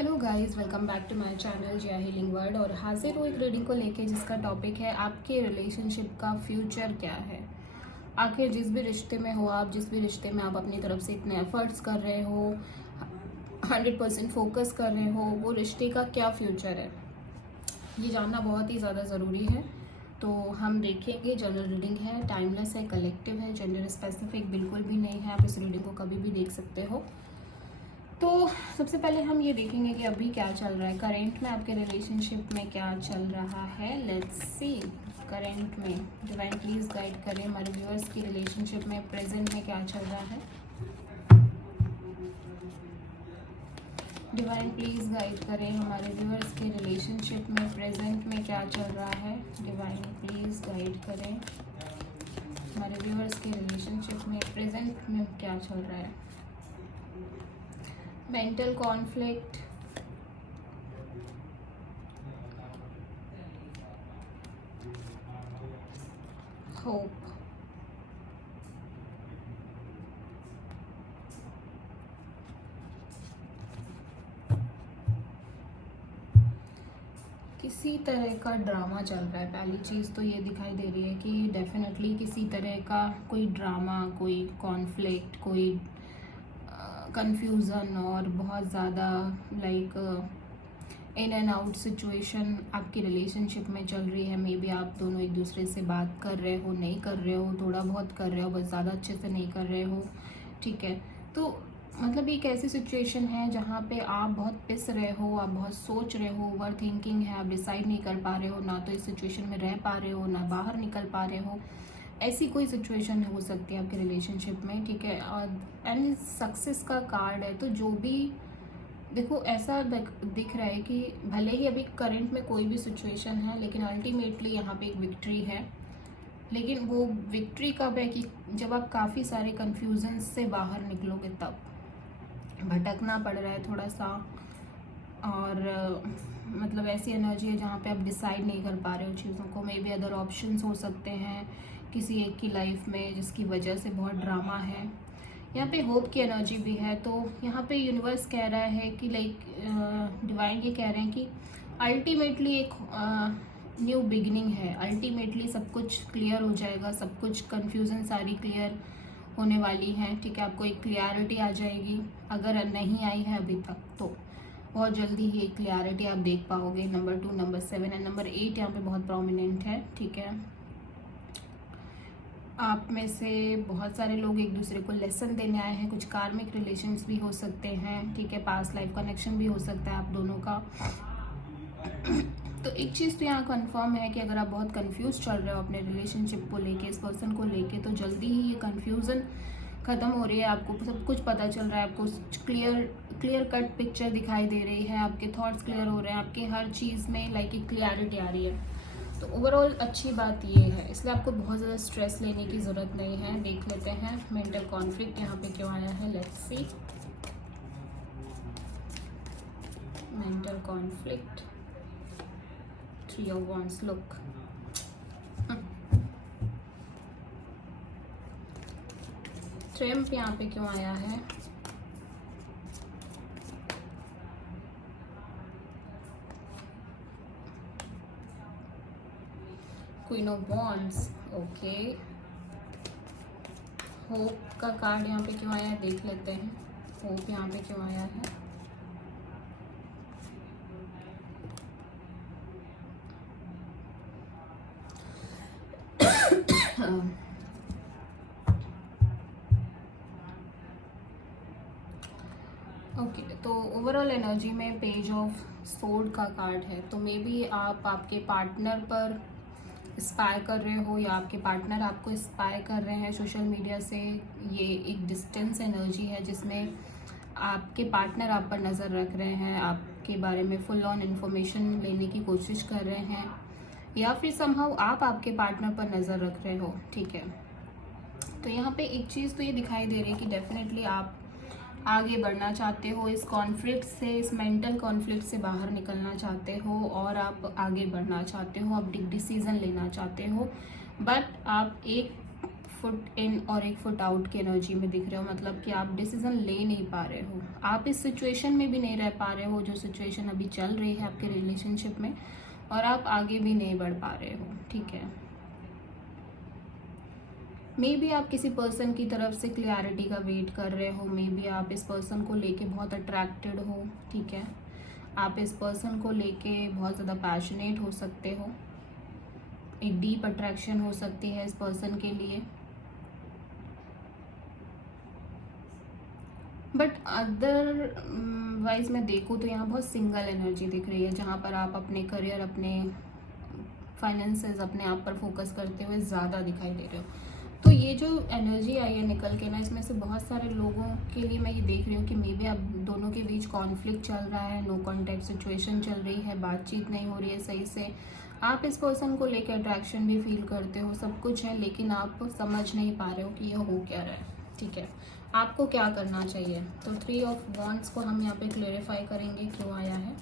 Hello guys, welcome back to my channel Jiya healing world. और हाजिर हूँ एक रीडिंग को लेके जिसका टॉपिक है आपके रिलेशनशिप का फ्यूचर क्या है। आखिर जिस भी रिश्ते में हो आप, जिस भी रिश्ते में आप अपनी तरफ से इतने एफर्ट्स कर रहे हो, 100% फोकस कर रहे हो, वो रिश्ते का क्या फ्यूचर है, ये जानना बहुत ही ज़्यादा ज़रूरी है। तो हम देखेंगे, जनरल रीडिंग है, टाइमलेस है, कलेक्टिव है, जेंडर स्पेसिफिक बिल्कुल भी नहीं है। आप इस रीडिंग को कभी भी देख सकते हो। तो सबसे पहले हम ये देखेंगे कि अभी क्या चल रहा है, करेंट में आपके रिलेशनशिप में क्या चल रहा है। लेट्स सी करेंट में डिवाइन प्लीज गाइड करें हमारे व्यूअर्स की रिलेशनशिप में प्रेजेंट में क्या चल रहा है। डिवाइन प्लीज गाइड करें हमारे व्यूअर्स के रिलेशनशिप में प्रेजेंट में क्या चल रहा है। डिवाइन प्लीज गाइड करें हमारे व्यूअर्स के रिलेशनशिप में प्रेजेंट में क्या चल रहा है। मेंटल कॉन्फ्लिक्ट, होप, किसी तरह का ड्रामा चल रहा है। पहली चीज़ तो ये दिखाई दे रही है कि डेफिनेटली किसी तरह का कोई ड्रामा, कोई कॉन्फ्लिक्ट, कोई कंफ्यूज़न और बहुत ज़्यादा like in and out situation आपकी रिलेशनशिप में चल रही है। मे बी आप दोनों एक दूसरे से बात कर रहे हो, नहीं कर रहे हो, थोड़ा बहुत कर रहे हो, बस ज़्यादा अच्छे से नहीं कर रहे हो। ठीक है, तो मतलब एक ऐसी सिचुएशन है जहाँ पे आप बहुत पिस रहे हो, आप बहुत सोच रहे हो, ओवर थिंकिंग है, आप डिसाइड नहीं कर पा रहे हो, ना तो इस सिचुएशन में रह पा रहे हो, ना बाहर निकल पा रहे हो। ऐसी कोई सिचुएशन हो सकती है आपके रिलेशनशिप में। ठीक है, और एंड सक्सेस का कार्ड है। तो जो भी देखो, ऐसा दिख रहा है कि भले ही अभी करंट में कोई भी सिचुएशन है, लेकिन अल्टीमेटली यहाँ पे एक विक्ट्री है। लेकिन वो विक्ट्री कब है कि जब आप काफ़ी सारे कन्फ्यूजन से बाहर निकलोगे, तब भटकना पड़ रहा है थोड़ा सा। और मतलब ऐसी एनर्जी है जहाँ पे आप डिसाइड नहीं कर पा रहे हो चीज़ों को। मे बी अदर ऑप्शंस हो सकते हैं किसी एक की लाइफ में, जिसकी वजह से बहुत ड्रामा है। यहाँ पे होप की एनर्जी भी है। तो यहाँ पे यूनिवर्स कह रहा है कि लाइक डिवाइन ये कह रहे हैं कि अल्टीमेटली एक न्यू बिगिनिंग है। अल्टीमेटली सब कुछ क्लियर हो जाएगा, सब कुछ कन्फ्यूज़न सारी क्लियर होने वाली है। ठीक है, आपको एक क्लियरिटी आ जाएगी। अगर नहीं आई है अभी तक तो बहुत जल्दी ही एक क्लियरिटी आप देख पाओगे। नंबर 2, नंबर 7 एंड नंबर 8 यहाँ पे बहुत प्रोमिनेंट है। ठीक है, आप में से बहुत सारे लोग एक दूसरे को लेसन देने आए हैं। कुछ कार्मिक रिलेशंस भी हो सकते हैं। ठीक है, पास्ट लाइफ कनेक्शन भी हो सकता है आप दोनों का। तो एक चीज़ तो यहाँ कंफर्म है कि अगर आप बहुत कंफ्यूज चल रहे हो अपने रिलेशनशिप को लेके, इस पर्सन को लेके, तो जल्दी ही ये कंफ्यूजन ख़त्म हो रही है। आपको सब कुछ पता चल रहा है, आपको क्लियर कट पिक्चर दिखाई दे रही है, आपके थॉट्स क्लियर हो रहे हैं, आपके हर चीज़ में लाइक एक क्लियरिटी आ रही है। तो ओवरऑल अच्छी बात ये है, इसलिए आपको बहुत ज़्यादा स्ट्रेस लेने की ज़रूरत नहीं है। देख लेते हैं मेंटल कॉन्फ्लिक्ट यहाँ पे क्यों आया है। Let's see mental conflict, 3 of Wands, look. Trump यहाँ पे क्यों आया है। Queen of wands, okay. Hope का कार्ड यहाँ पे क्यों आया है, देख लेते हैं होप यहाँ पे क्यों आया है। ओके, तो ओवरऑल एनर्जी में पेज ऑफ सोर्ड का कार्ड है। तो मे बी आप आपके पार्टनर पर इंस्पायर कर रहे हो, या आपके पार्टनर आपको इंस्पायर कर रहे हैं सोशल मीडिया से। ये एक डिस्टेंस एनर्जी है जिसमें आपके पार्टनर आप पर नज़र रख रहे हैं, आपके बारे में फुल ऑन इन्फॉर्मेशन लेने की कोशिश कर रहे हैं, या फिर समहाउ आप आपके पार्टनर पर नज़र रख रहे हो। ठीक है, तो यहाँ पे एक चीज़ तो ये दिखाई दे रही है कि डेफिनेटली आप आगे बढ़ना चाहते हो इस कॉन्फ्लिक्ट से, इस मेंटल कॉन्फ्लिक्ट से बाहर निकलना चाहते हो, और आप आगे बढ़ना चाहते हो, आप डिसीजन लेना चाहते हो। बट आप एक फुट इन और एक फुट आउट की एनर्जी में दिख रहे हो, मतलब कि आप डिसीजन ले नहीं पा रहे हो, आप इस सिचुएशन में भी नहीं रह पा रहे हो जो सिचुएशन अभी चल रही है आपके रिलेशनशिप में, और आप आगे भी नहीं बढ़ पा रहे हो। ठीक है, मे बी आप किसी पर्सन की तरफ से क्लियरिटी का वेट कर रहे हो, मे बी आप इस पर्सन को लेके बहुत अट्रैक्टेड हो। ठीक है, आप इस पर्सन को लेके बहुत ज़्यादा पैशनेट हो सकते हो, एक डीप अट्रैक्शन हो सकती है इस पर्सन के लिए। बट अदरवाइज मैं देखूँ तो यहाँ बहुत सिंगल एनर्जी दिख रही है, जहाँ पर आप अपने करियर, अपने फाइनेंसेस, अपने आप पर फोकस करते हुए ज़्यादा दिखाई दे रहे हो। तो ये जो एनर्जी आई है निकल के ना, इसमें से बहुत सारे लोगों के लिए मैं ये देख रही हूँ कि मे बी आप दोनों के बीच कॉन्फ्लिक्ट चल रहा है, नो कॉन्टैक्ट सिचुएशन चल रही है, बातचीत नहीं हो रही है सही से, आप इस पर्सन को लेकर अट्रैक्शन भी फील करते हो, सब कुछ है, लेकिन आप समझ नहीं पा रहे हो कि ये हो क्या रहा है। ठीक है, आपको क्या करना चाहिए। तो 3 ऑफ वॉन्ड्स को हम यहाँ पे क्लेरिफाई करेंगे क्यों आया है।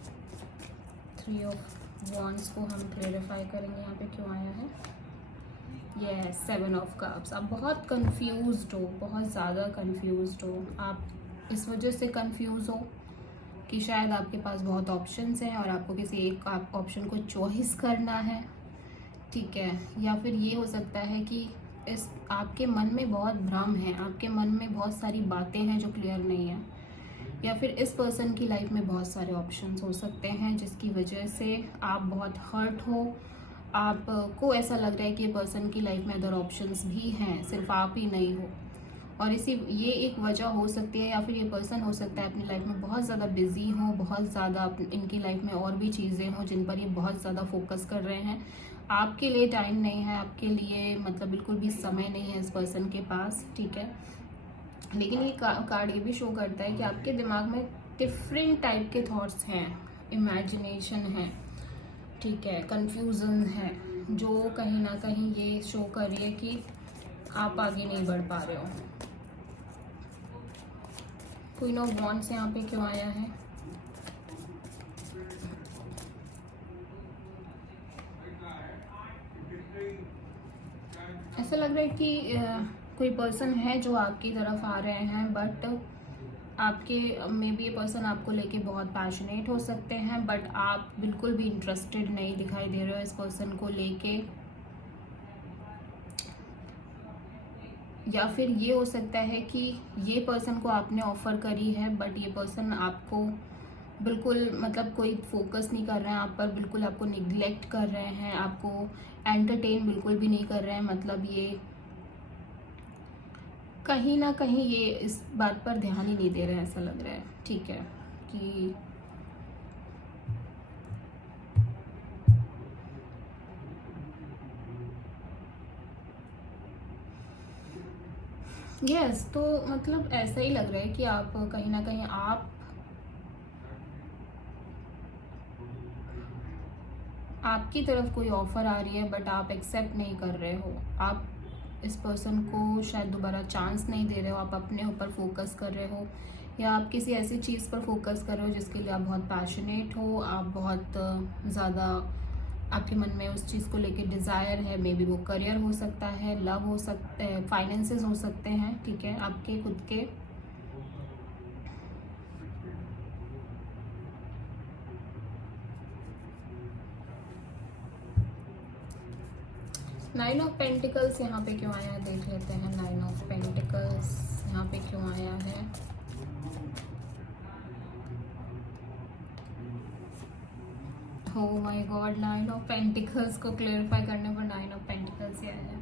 3 ऑफ वॉन्ड्स को हम क्लेरिफाई करेंगे यहाँ पे क्यों आया है। ये 7 ऑफ कप्स। आप बहुत कंफ्यूज्ड हो, बहुत ज़्यादा कंफ्यूज्ड हो। आप इस वजह से कंफ्यूज हो कि शायद आपके पास बहुत ऑप्शंस हैं और आपको किसी एक ऑप्शन को चॉइस करना है। ठीक है, या फिर ये हो सकता है कि इस आपके मन में बहुत भ्रम है, आपके मन में बहुत सारी बातें हैं जो क्लियर नहीं है, या फिर इस पर्सन की लाइफ में बहुत सारे ऑप्शंस हो सकते हैं जिसकी वजह से आप बहुत हर्ट हो। आपको ऐसा लग रहा है कि ये पर्सन की लाइफ में अदर ऑप्शंस भी हैं, सिर्फ आप ही नहीं हो, और ये एक वजह हो सकती है। या फिर ये पर्सन हो सकता है अपनी लाइफ में बहुत ज़्यादा बिजी हो, बहुत ज़्यादा इनकी लाइफ में और भी चीज़ें हों जिन पर ये बहुत ज़्यादा फोकस कर रहे हैं। आपके लिए टाइम नहीं है, आपके लिए मतलब बिल्कुल भी समय नहीं है इस पर्सन के पास। ठीक है, लेकिन ये कार्ड ये भी शो करता है कि आपके दिमाग में डिफरेंट टाइप के थॉट्स हैं, इमेजिनेशन है, ठीक है, कंफ्यूजन है, जो कहीं ना कहीं ये शो कर रही है कि आप आगे नहीं बढ़ पा रहे हो। क्वीन ऑफ वॉन्ड्स यहाँ पे क्यों आया है। ऐसा लग रहा है कि कोई पर्सन है जो आपकी तरफ आ रहे हैं, बट आपके मे बी ये पर्सन आपको लेके बहुत पैशनेट हो सकते हैं, बट आप बिल्कुल भी इंटरेस्टेड नहीं दिखाई दे रहे हो इस पर्सन को लेके। या फिर ये हो सकता है कि ये पर्सन को आपने ऑफर करी है, बट ये पर्सन आपको बिल्कुल मतलब कोई फोकस नहीं कर रहे हैं आप पर, बिल्कुल आपको निग्लेक्ट कर रहे हैं, आपको एंटरटेन बिल्कुल भी नहीं कर रहे हैं। मतलब ये कहीं ना कहीं ये इस बात पर ध्यान ही नहीं दे रहे हैं, ऐसा लग रहा है। ठीक है, कि यस तो मतलब ऐसा ही लग रहा है कि आप कहीं ना कहीं आपकी तरफ कोई ऑफर आ रही है, बट आप एक्सेप्ट नहीं कर रहे हो। आप इस पर्सन को शायद दोबारा चांस नहीं दे रहे हो, आप अपने ऊपर फोकस कर रहे हो, या आप किसी ऐसी चीज़ पर फोकस कर रहे हो जिसके लिए आप बहुत पैशनेट हो, आप बहुत ज़्यादा आपके मन में उस चीज़ को लेके डिज़ायर है। मे बी वो करियर हो सकता है, लव हो सकता है, फाइनेंसेस हो सकते हैं। ठीक है, आपके खुद के। नाइन ऑफ पेंटिकल्स यहाँ पे क्यों आया है, देख लेते हैं। नाइन ऑफ पेंटिकल्स यहाँ पे क्यों आया है। Oh my God, nine of pentacles को क्लेरिफाई करने पर नाइन ऑफ पेंटिकल्स ही आया है।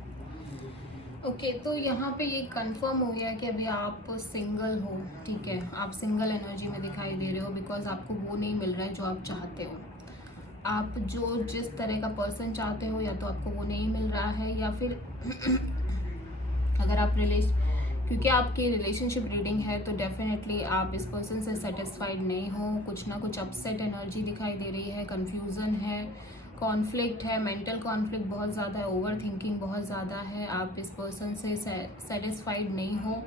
ओके, तो यहाँ पे ये कंफर्म हो गया कि अभी आप सिंगल हो। ठीक है, आप सिंगल एनर्जी में दिखाई दे रहे हो, बिकॉज आपको वो नहीं मिल रहा है जो आप चाहते हो। आप जो जिस तरह का पर्सन चाहते हो, या तो आपको वो नहीं मिल रहा है, या फिर अगर आप क्योंकि आपकी रिलेशनशिप रीडिंग है तो डेफिनेटली आप इस पर्सन से सेटिस्फाइड नहीं हो। कुछ ना कुछ अपसेट एनर्जी दिखाई दे रही है, कंफ्यूजन है, कॉन्फ्लिक्ट है, मेंटल कॉन्फ्लिक्ट बहुत ज़्यादा है, ओवर थिंकिंग बहुत ज़्यादा है। आप इस पर्सन से सेटिस्फाइड नहीं हो।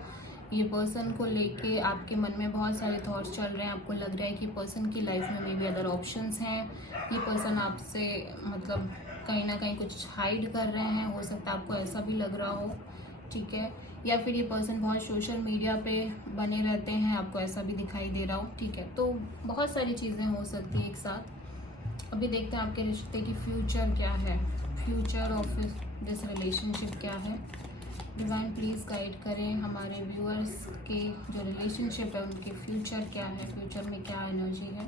ये पर्सन को लेके आपके मन में बहुत सारे थॉट्स चल रहे हैं। आपको लग रहा है कि पर्सन की लाइफ में मे बी अदर ऑप्शंस हैं। ये पर्सन आपसे मतलब कहीं ना कहीं कुछ हाइड कर रहे हैं, हो सकता है आपको ऐसा भी लग रहा हो। ठीक है, या फिर ये पर्सन बहुत सोशल मीडिया पे बने रहते हैं, आपको ऐसा भी दिखाई दे रहा हो, ठीक है। तो बहुत सारी चीज़ें हो सकती हैं एक साथ। अभी देखते हैं आपके रिश्ते की फ्यूचर क्या है, फ्यूचर ऑफ दिस रिलेशनशिप क्या है। डिवाइन प्लीज़ गाइड करें हमारे व्यूअर्स के जो रिलेशनशिप है उनके फ्यूचर क्या है, फ्यूचर में क्या एनर्जी है।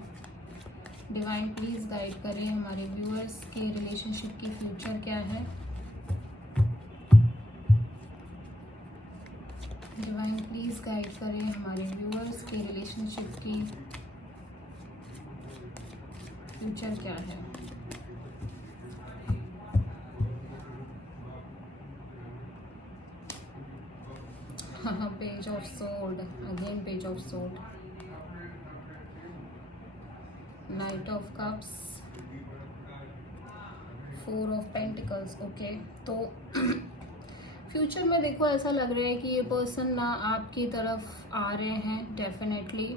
डिवाइन प्लीज़ गाइड करें हमारे व्यूअर्स के रिलेशनशिप की फ्यूचर क्या है। डिवाइन प्लीज़ गाइड करें हमारे व्यूअर्स के रिलेशनशिप की फ्यूचर क्या है। हाँ, page of sword, again page of sword, night of cups, 4 of pentacles. Okay, तो फ्यूचर में देखो ऐसा लग रहा है कि ये पर्सन ना आपकी तरफ आ रहे हैं डेफिनेटली,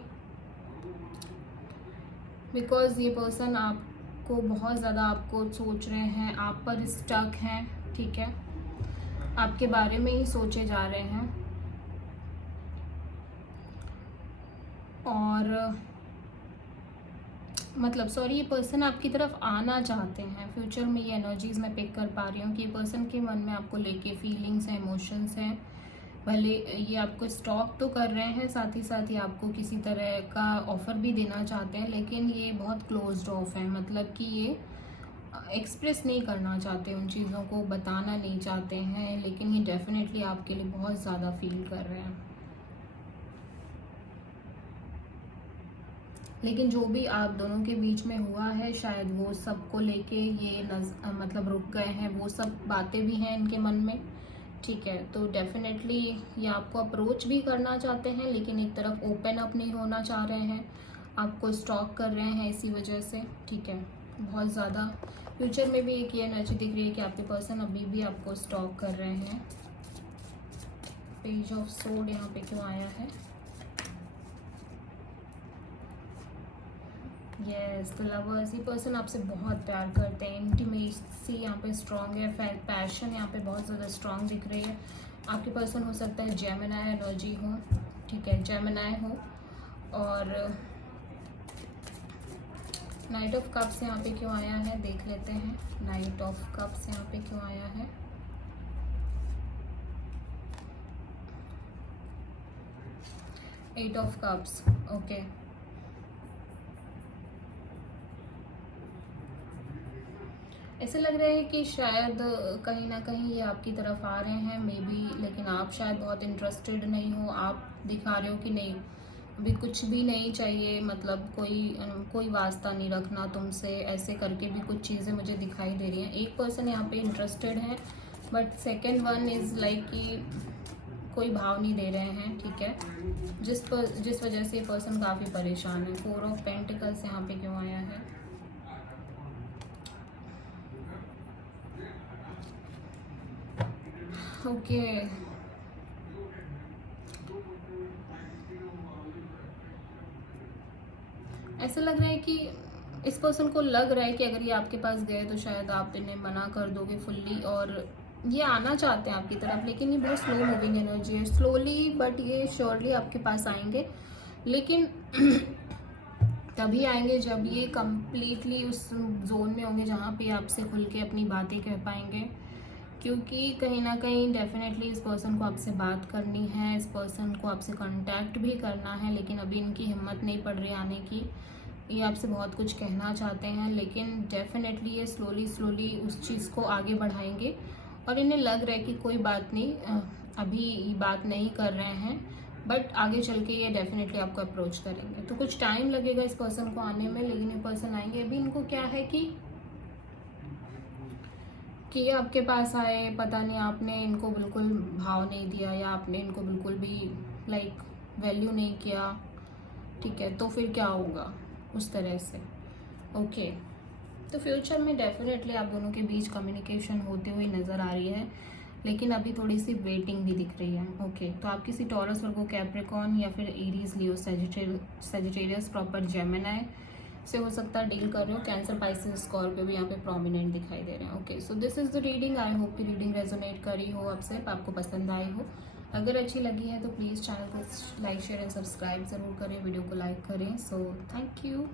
बिकॉज ये पर्सन आपको बहुत ज़्यादा आपको सोच रहे हैं, आप पर स्टक हैं, ठीक है, आपके बारे में ही सोचे जा रहे हैं। और मतलब सॉरी, ये पर्सन आपकी तरफ आना चाहते हैं फ्यूचर में। ये एनर्जीज मैं पिक कर पा रही हूँ कि ये पर्सन के मन में आपको लेके फीलिंग्स हैं, इमोशंस हैं। भले ये आपको स्टॉक तो कर रहे हैं, साथ ही साथ ये आपको किसी तरह का ऑफर भी देना चाहते हैं, लेकिन ये बहुत क्लोज्ड ऑफ है। मतलब कि ये एक्सप्रेस नहीं करना चाहते, उन चीज़ों को बताना नहीं चाहते हैं, लेकिन ये डेफिनेटली आपके लिए बहुत ज़्यादा फील कर रहे हैं। लेकिन जो भी आप दोनों के बीच में हुआ है, शायद वो सबको लेके ये मतलब रुक गए हैं, वो सब बातें भी हैं इनके मन में, ठीक है। तो डेफिनेटली ये आपको अप्रोच भी करना चाहते हैं, लेकिन एक तरफ ओपन अप नहीं होना चाह रहे हैं, आपको स्टॉक कर रहे हैं इसी वजह से, ठीक है, बहुत ज़्यादा। फ्यूचर में भी एक ये एनर्जी दिख रही है कि आपके पर्सन अभी भी आपको स्टॉक कर रहे हैं। पेज ऑफ सोर्ड यहाँ पे क्यों आया है? यस, द लवर्स, ये पर्सन आपसे बहुत प्यार करते हैं, इंटीमेसी यहाँ पे स्ट्रांग है, पैशन यहाँ पे बहुत ज़्यादा स्ट्रांग दिख रही है। आपके पर्सन हो सकता है जेमिनाई एनर्जी हो, ठीक है, जेमिनाई हो। और नाइट ऑफ कप्स यहाँ पे क्यों आया है देख लेते हैं। नाइट ऑफ कप्स यहाँ पे क्यों आया है? Eight of cups, okay. ऐसे लग रहा है कि शायद कहीं ना कहीं ये आपकी तरफ आ रहे हैं मे बी, लेकिन आप शायद बहुत इंटरेस्टेड नहीं हो। आप दिखा रहे हो कि नहीं, अभी कुछ भी नहीं चाहिए, मतलब कोई वास्ता नहीं रखना तुमसे, ऐसे करके भी कुछ चीज़ें मुझे दिखाई दे रही हैं। एक पर्सन यहाँ पे इंटरेस्टेड है, but second one is like कि कोई भाव नहीं दे रहे हैं, ठीक है, जिस वजह से ये पर्सन काफ़ी परेशान है। 4 ऑफ पेंटिकल्स यहाँ पे क्यों आया है? ओके, ऐसा लग रहा है कि इस पर्सन को लग रहा है कि अगर ये आपके पास गए तो शायद आप इन्हें मना कर दोगे फुल्ली, और ये आना चाहते हैं आपकी तरफ, लेकिन ये बहुत स्लो मूविंग एनर्जी है, स्लोली बट ये श्योरली आपके पास आएंगे। लेकिन तभी आएंगे जब ये कम्प्लीटली उस जोन में होंगे जहाँ पे आपसे खुल के अपनी बातें कह पाएंगे, क्योंकि कहीं ना कहीं डेफिनेटली इस पर्सन को आपसे बात करनी है, इस पर्सन को आपसे कांटेक्ट भी करना है, लेकिन अभी इनकी हिम्मत नहीं पड़ रही आने की। ये आपसे बहुत कुछ कहना चाहते हैं, लेकिन डेफिनेटली ये स्लोली उस चीज़ को आगे बढ़ाएंगे, और इन्हें लग रहा है कि कोई बात नहीं, अभी बात नहीं कर रहे हैं, बट आगे चल के ये डेफिनेटली आपको अप्रोच करेंगे। तो कुछ टाइम लगेगा इस पर्सन को आने में, लेकिन ये पर्सन आएंगे। अभी इनको क्या है कि ये आपके पास आए, पता नहीं आपने इनको बिल्कुल भाव नहीं दिया, या आपने इनको बिल्कुल भी लाइक वैल्यू नहीं किया, ठीक है, तो फिर क्या होगा उस तरह से। ओके, तो फ्यूचर में डेफिनेटली आप दोनों के बीच कम्युनिकेशन होते हुए नज़र आ रही है, लेकिन अभी थोड़ी सी वेटिंग भी दिख रही है। ओके, तो आप किसी टॉरस, वर्गो, कैप्रिकॉर्न या फिर एरीज, लियो, सेजिटेरियस, प्रॉपर जेमिनाई से हो सकता है डील कर रहे हो। कैंसर, पाइसेस, स्कॉर्पियो भी यहाँ पे प्रोमिनेंट दिखाई दे रहे हैं। Okay, so this is the reading. I hope कि रीडिंग रेजोनेट करी हो आपसे, आपको पसंद आई हो। अगर अच्छी लगी है तो प्लीज़ चैनल को लाइक, शेयर एंड सब्सक्राइब ज़रूर करें, वीडियो को लाइक करें। So thank you.